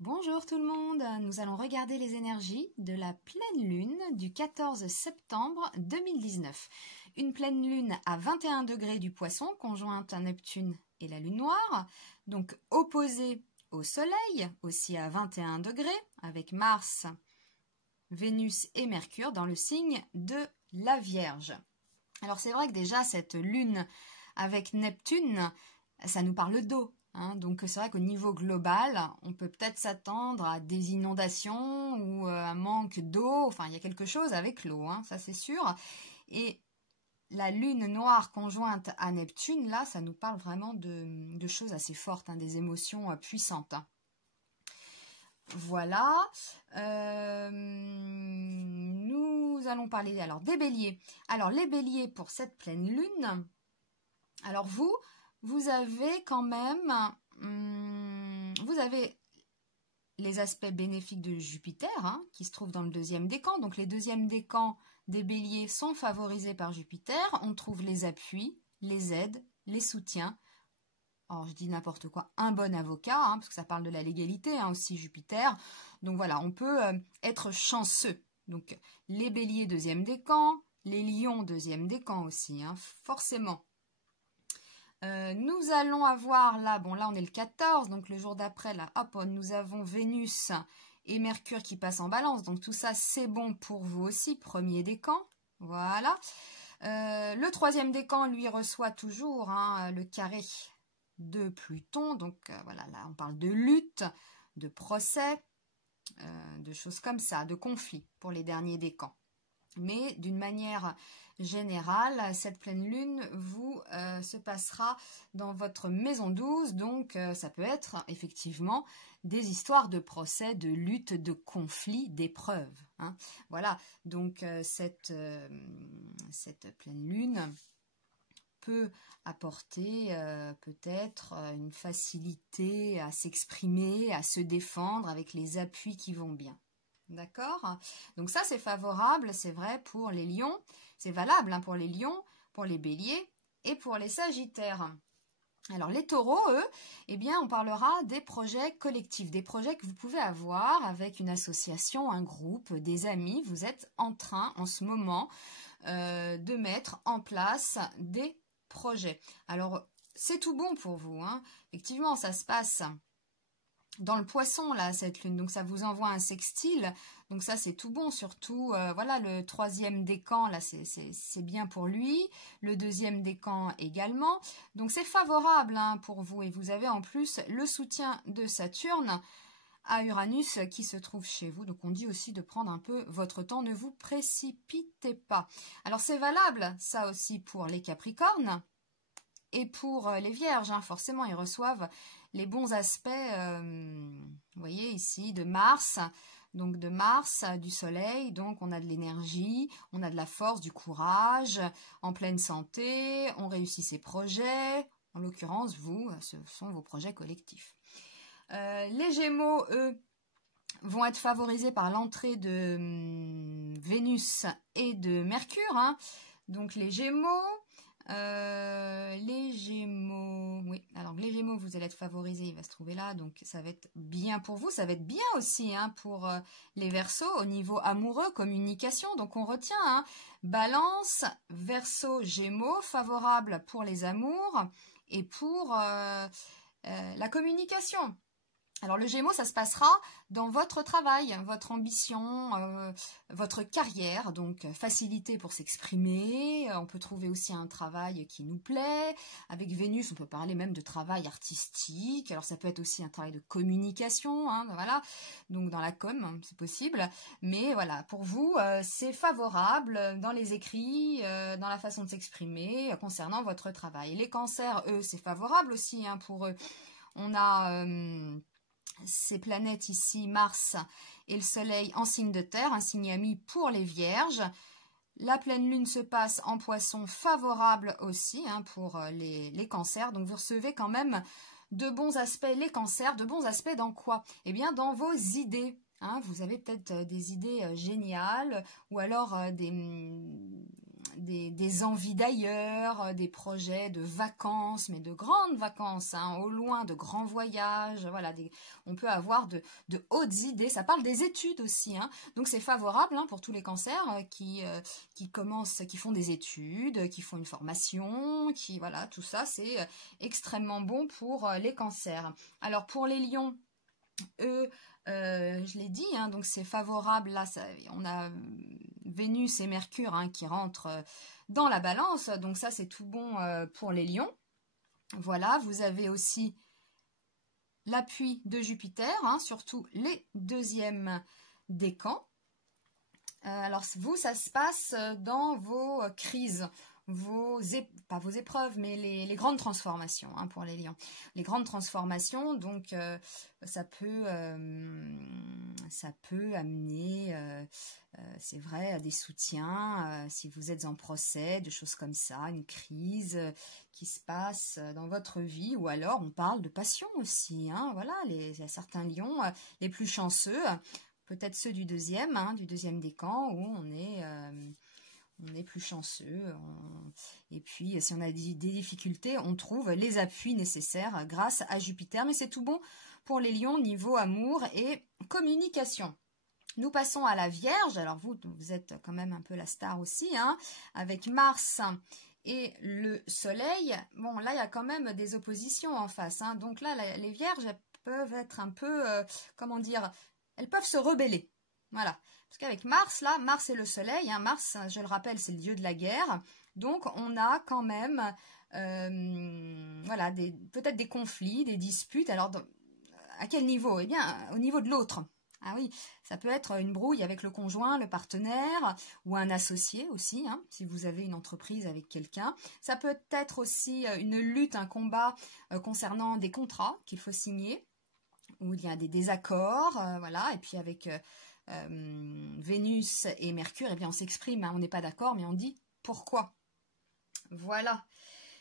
Bonjour tout le monde, nous allons regarder les énergies de la pleine lune du 14 septembre 2019. Une pleine lune à 21 degrés du Poisson, conjointe à Neptune et la lune noire, donc opposée au Soleil, aussi à 21 degrés, avec Mars, Vénus et Mercure dans le signe de la Vierge. Alors c'est vrai que déjà cette lune avec Neptune, ça nous parle d'eau. Donc c'est vrai qu'au niveau global, on peut peut-être s'attendre à des inondations ou un manque d'eau. Enfin, il y a quelque chose avec l'eau, ça c'est sûr. Et la lune noire conjointe à Neptune, là, ça nous parle vraiment de choses assez fortes, des émotions puissantes. Voilà. Nous allons parler alors des béliers. Alors les béliers pour cette pleine lune, alors vous avez quand même, vous avez les aspects bénéfiques de Jupiter, qui se trouvent dans le deuxième décan. Donc les deuxièmes décans des béliers sont favorisés par Jupiter. On trouve les appuis, les aides, les soutiens. Alors je dis n'importe quoi, un bon avocat, parce que ça parle de la légalité aussi Jupiter. Donc voilà, on peut être chanceux. Donc les béliers deuxième décan, les lions deuxième décan aussi, forcément. Nous allons avoir là, bon là on est le 14, donc le jour d'après, là, hop, nous avons Vénus et Mercure qui passent en balance. Donc tout ça, c'est bon pour vous aussi, premier décan. Voilà. Le troisième décan, lui, reçoit toujours le carré de Pluton. Donc voilà, là on parle de lutte, de procès, de choses comme ça, de conflits pour les derniers décans. Mais d'une manière générale, cette pleine lune vous se passera dans votre maison 12, donc ça peut être effectivement des histoires de procès, de lutte, de conflits, d'épreuves. Voilà, donc cette pleine lune peut apporter peut-être une facilité à s'exprimer, à se défendre avec les appuis qui vont bien. D'accord? Donc ça, c'est favorable, c'est vrai pour les lions. C'est valable pour les lions, pour les béliers et pour les sagittaires. Alors les taureaux, eux, eh bien, on parlera des projets collectifs, des projets que vous pouvez avoir avec une association, un groupe, des amis. Vous êtes en train, en ce moment, de mettre en place des projets. Alors, c'est tout bon pour vous. Effectivement, ça se passe dans le Poisson, là, cette lune, donc ça vous envoie un sextile, donc ça c'est tout bon, surtout, voilà, le troisième décan, là, c'est bien pour lui, le deuxième décan également, donc c'est favorable pour vous, et vous avez en plus le soutien de Saturne à Uranus qui se trouve chez vous, donc on dit aussi de prendre un peu votre temps, ne vous précipitez pas. Alors c'est valable, ça aussi, pour les Capricornes, et pour les Vierges, forcément, ils reçoivent les bons aspects, vous voyez ici, de Mars, donc de Mars, du Soleil, donc on a de l'énergie, on a de la force, du courage, en pleine santé, on réussit ses projets, en l'occurrence, vous, ce sont vos projets collectifs. Les Gémeaux, eux, vont être favorisés par l'entrée de Vénus et de Mercure, donc les Gémeaux, oui, alors les Gémeaux, vous allez être favorisés, il va se trouver là, donc ça va être bien pour vous, ça va être bien aussi pour les Verseaux au niveau amoureux, communication, donc on retient, Balance, Verseau, Gémeaux, favorable pour les amours et pour la communication. Alors le Gémeaux, ça se passera dans votre travail, votre ambition, votre carrière, donc facilité pour s'exprimer. On peut trouver aussi un travail qui nous plaît. Avec Vénus, on peut parler même de travail artistique. Alors ça peut être aussi un travail de communication, voilà. Donc dans la com, c'est possible. Mais voilà, pour vous, c'est favorable dans les écrits, dans la façon de s'exprimer concernant votre travail. Les cancers, eux, c'est favorable aussi pour eux. On a ces planètes ici, Mars et le Soleil en signe de terre, un signe ami pour les Vierges. La pleine lune se passe en Poisson, favorable aussi pour les cancers. Donc vous recevez quand même de bons aspects, les cancers. De bons aspects dans quoi? Eh bien dans vos idées. Vous avez peut-être des idées géniales ou alors des envies d'ailleurs, des projets de vacances, mais de grandes vacances, hein, au loin, de grands voyages. Voilà, on peut avoir de hautes idées. Ça parle des études aussi, hein. Donc c'est favorable, hein, pour tous les cancers qui font des études, qui font une formation, voilà, tout ça c'est extrêmement bon pour les cancers. Alors pour les lions, eux, je l'ai dit, hein, donc c'est favorable. Là, on a Vénus et Mercure, hein, qui rentrent dans la balance. Donc ça, c'est tout bon pour les lions. Voilà, vous avez aussi l'appui de Jupiter, hein, surtout les deuxièmes décans. Alors vous, ça se passe dans vos crises, pas vos épreuves, mais les grandes transformations, hein, pour les lions. Les grandes transformations, donc ça peut amener, c'est vrai, à des soutiens, si vous êtes en procès, des choses comme ça, une crise qui se passe dans votre vie, ou alors on parle de passion aussi, hein, voilà, il y a certains lions les plus chanceux, peut-être ceux du deuxième décan, où on est plus chanceux. Et puis, si on a des difficultés, on trouve les appuis nécessaires grâce à Jupiter. Mais c'est tout bon pour les lions niveau amour et communication. Nous passons à la Vierge. Alors vous êtes quand même un peu la star aussi, hein, avec Mars et le Soleil. Bon, là, il y a quand même des oppositions en face, hein. Donc là, les Vierges, elles peuvent être un peu, comment dire, elles peuvent se rebeller. Voilà. Parce qu'avec Mars, là, Mars et le Soleil, hein, Mars, je le rappelle, c'est le dieu de la guerre. Donc, on a quand même, voilà, peut-être des conflits, des disputes. Alors, à quel niveau? Eh bien, au niveau de l'autre. Ah oui, ça peut être une brouille avec le conjoint, le partenaire, ou un associé aussi, hein, si vous avez une entreprise avec quelqu'un. Ça peut être aussi une lutte, un combat concernant des contrats qu'il faut signer, où il y a des désaccords, voilà, et puis avec Vénus et Mercure, eh bien on s'exprime, hein, on n'est pas d'accord, mais on dit pourquoi. Voilà.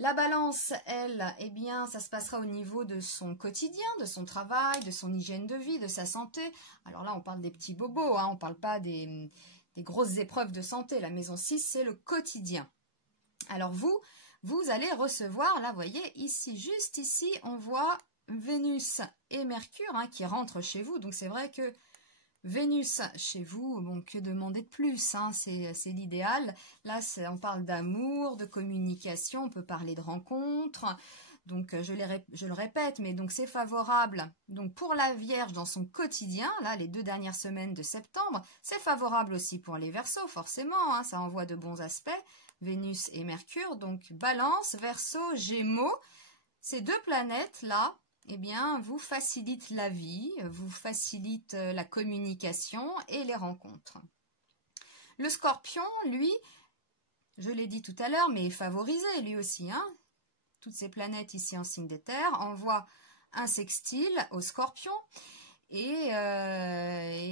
La Balance, elle, eh bien, ça se passera au niveau de son quotidien, de son travail, de son hygiène de vie, de sa santé. Alors là, on parle des petits bobos, hein, on ne parle pas des grosses épreuves de santé. La maison 6, c'est le quotidien. Alors vous allez recevoir, là, vous voyez, ici, juste ici, on voit Vénus et Mercure, hein, qui rentrent chez vous. Donc c'est vrai que Vénus chez vous, bon, que demander de plus, hein, c'est l'idéal. Là, on parle d'amour, de communication, on peut parler de rencontres. Donc je le répète, mais donc c'est favorable. Donc pour la Vierge dans son quotidien, là, les 2 dernières semaines de septembre, c'est favorable aussi pour les Verseaux, forcément, hein, ça envoie de bons aspects. Vénus et Mercure, donc Balance, Verseau, Gémeaux, ces 2 planètes-là, eh bien, vous facilitent la vie, vous facilitent la communication et les rencontres. Le Scorpion, lui, je l'ai dit tout à l'heure, mais est favorisé lui aussi, hein. Toutes ces planètes ici en signe des terres envoient un sextile au Scorpion. Et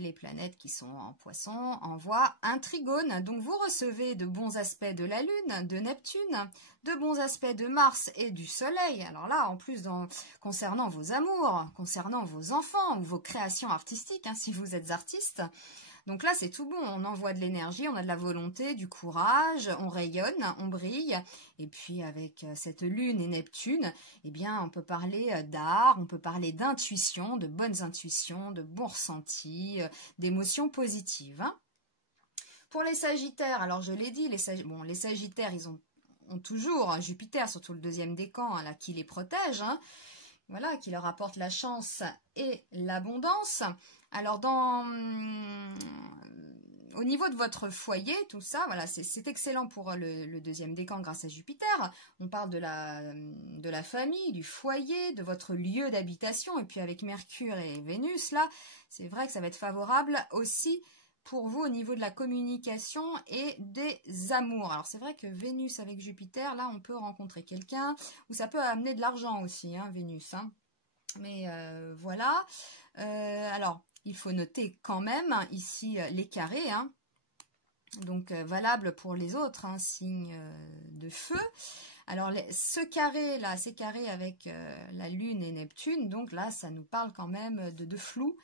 les planètes qui sont en Poisson envoient un trigone. Donc vous recevez de bons aspects de la Lune, de Neptune, de bons aspects de Mars et du Soleil. Alors là, en plus, concernant vos amours, concernant vos enfants ou vos créations artistiques, hein, si vous êtes artiste. Donc là, c'est tout bon, on envoie de l'énergie, on a de la volonté, du courage, on rayonne, on brille. Et puis avec cette Lune et Neptune, eh bien, on peut parler d'art, on peut parler d'intuition, de bonnes intuitions, de bons ressentis, d'émotions positives, hein. Pour les Sagittaires, alors je l'ai dit, les Sagittaires, ils ont toujours Jupiter, surtout le 2e décan, hein, là, qui les protège, hein. Voilà, qui leur apporte la chance et l'abondance. Alors, au niveau de votre foyer, tout ça, voilà, c'est excellent pour le 2e décan grâce à Jupiter. On parle de la famille, du foyer, de votre lieu d'habitation. Et puis avec Mercure et Vénus, là, c'est vrai que ça va être favorable aussi pour vous au niveau de la communication et des amours. Alors c'est vrai que Vénus avec Jupiter, là on peut rencontrer quelqu'un, ou ça peut amener de l'argent aussi, hein, Vénus, hein. Mais voilà. Alors, il faut noter quand même ici les carrés, hein. Donc valable pour les autres, hein, signes de feu. Alors ces carrés avec la Lune et Neptune, donc là ça nous parle quand même de flou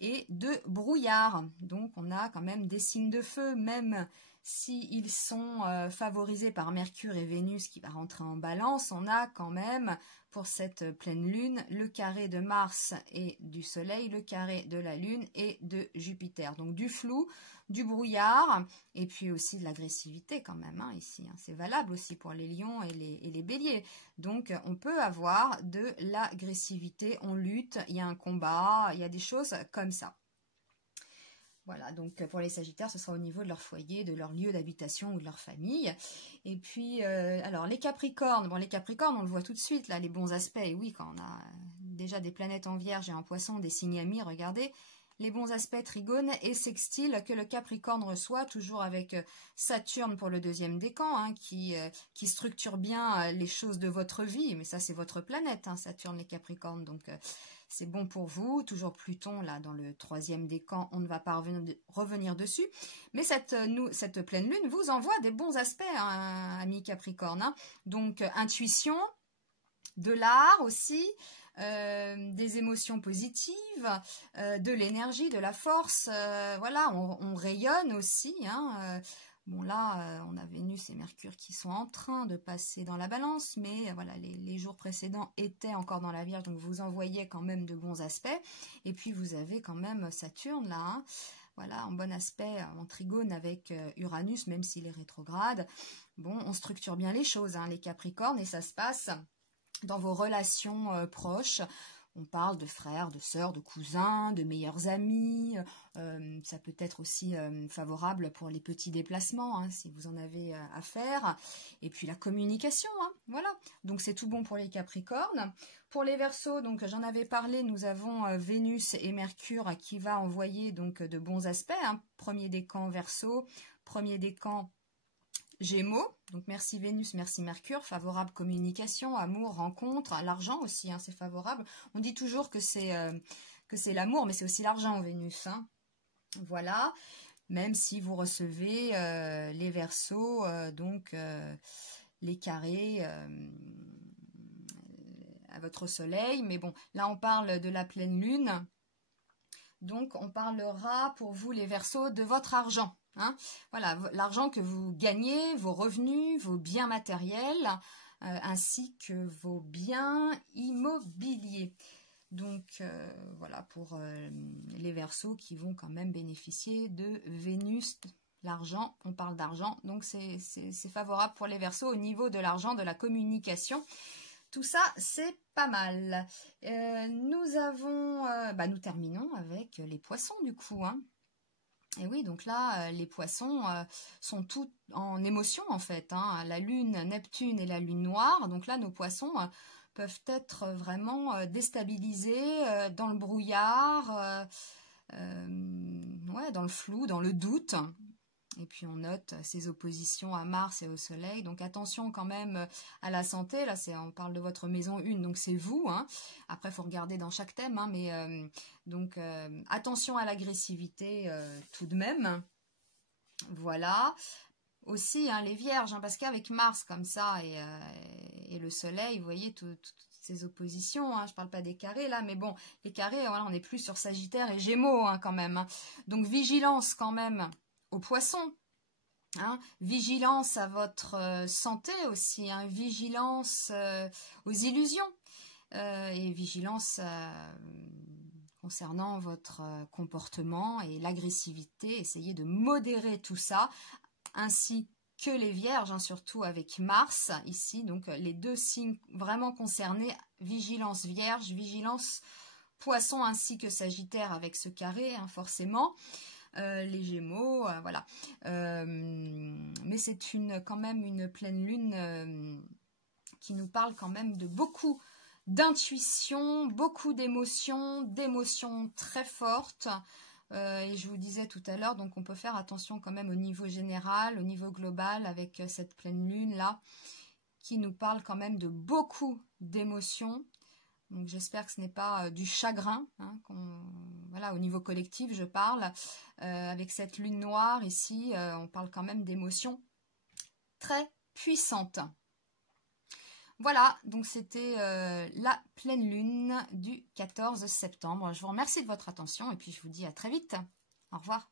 et de brouillard. Donc on a quand même des signes de feu, même s'ils sont favorisés par Mercure et Vénus qui va rentrer en balance, on a quand même pour cette pleine lune le carré de Mars et du Soleil, le carré de la Lune et de Jupiter. Donc du flou, du brouillard et puis aussi de l'agressivité quand même hein, ici. Hein. C'est valable aussi pour les lions et les béliers. Donc on peut avoir de l'agressivité, on lutte, il y a un combat, il y a des choses comme ça. Voilà, donc pour les Sagittaires, ce sera au niveau de leur foyer, de leur lieu d'habitation ou de leur famille. Et puis, alors les Capricornes, bon les Capricornes, on le voit tout de suite, là, les bons aspects. Et oui, quand on a déjà des planètes en Vierge et en Poisson, des signes amis, regardez, les bons aspects trigones et sextiles que le Capricorne reçoit, toujours avec Saturne pour le deuxième décan, hein, qui structure bien les choses de votre vie. Mais ça, c'est votre planète, hein, Saturne, les Capricornes, donc... c'est bon pour vous, toujours Pluton là dans le troisième décan, on ne va pas revenir dessus. Mais cette pleine lune vous envoie des bons aspects, hein, amis Capricorne. Hein. Donc intuition, de l'art aussi, des émotions positives, de l'énergie, de la force. Voilà, on rayonne aussi. Hein, bon là, on a Vénus et Mercure qui sont en train de passer dans la balance, mais voilà, les jours précédents étaient encore dans la Vierge, donc vous envoyez quand même de bons aspects. Et puis vous avez quand même Saturne là, hein, voilà, en bon aspect, en trigone avec Uranus, même s'il est rétrograde. Bon, on structure bien les choses, hein, les Capricornes, et ça se passe dans vos relations proches. On parle de frères, de sœurs, de cousins, de meilleurs amis. Ça peut être aussi favorable pour les petits déplacements, hein, si vous en avez à faire. Et puis la communication, hein, voilà. Donc c'est tout bon pour les Capricornes. Pour les Verseaux, donc j'en avais parlé, nous avons Vénus et Mercure qui va envoyer donc de bons aspects. Hein. Premier décan Verseau, premier décan Gémeaux, donc merci Vénus, merci Mercure, favorable communication, amour, rencontre, l'argent aussi, hein, c'est favorable. On dit toujours que c'est l'amour, mais c'est aussi l'argent Vénus. Hein. Voilà, même si vous recevez les Verseaux, donc les carrés à votre soleil. Mais bon, là on parle de la pleine lune. Donc, on parlera pour vous, les Verseaux, de votre argent. Hein. Voilà, l'argent que vous gagnez, vos revenus, vos biens matériels, ainsi que vos biens immobiliers. Donc, voilà, pour les Verseaux qui vont quand même bénéficier de Vénus, l'argent, on parle d'argent. Donc, c'est favorable pour les Verseaux au niveau de l'argent, de la communication. Tout ça, c'est pas mal. Nous terminons avec les poissons du coup. Hein. Et oui, donc là, les poissons sont tous en émotion en fait. Hein. La lune, Neptune et la lune noire. Donc là, nos poissons peuvent être vraiment déstabilisés dans le brouillard, dans le flou, dans le doute. Et puis on note ces oppositions à Mars et au Soleil. Donc attention quand même à la santé. Là, on parle de votre maison 1, donc c'est vous. Hein. Après, il faut regarder dans chaque thème. Hein, mais attention à l'agressivité tout de même. Voilà. Aussi, hein, les Vierges, hein, parce qu'avec Mars comme ça et le Soleil, vous voyez toutes ces oppositions. Hein, je ne parle pas des carrés là, mais bon, les carrés, voilà, on est plus sur Sagittaire et Gémeaux hein, quand même. Hein. Donc vigilance quand même aux poissons, hein, vigilance à votre santé aussi, hein, vigilance aux illusions et vigilance concernant votre comportement et l'agressivité. Essayez de modérer tout ça, ainsi que les Vierges, hein, surtout avec Mars ici, donc les deux signes vraiment concernés, vigilance Vierge, vigilance Poisson ainsi que Sagittaire avec ce carré, hein, forcément. Les Gémeaux, voilà. Mais c'est quand même une pleine lune qui nous parle quand même de beaucoup d'intuition, beaucoup d'émotions très fortes. Et je vous disais tout à l'heure, donc on peut faire attention quand même au niveau général, au niveau global, avec cette pleine lune là, qui nous parle quand même de beaucoup d'émotions. Donc j'espère que ce n'est pas du chagrin, hein, voilà, au niveau collectif je parle. Avec cette lune noire ici, on parle quand même d'émotions très puissantes. Voilà, donc c'était la pleine lune du 14 septembre. Je vous remercie de votre attention et puis je vous dis à très vite. Au revoir.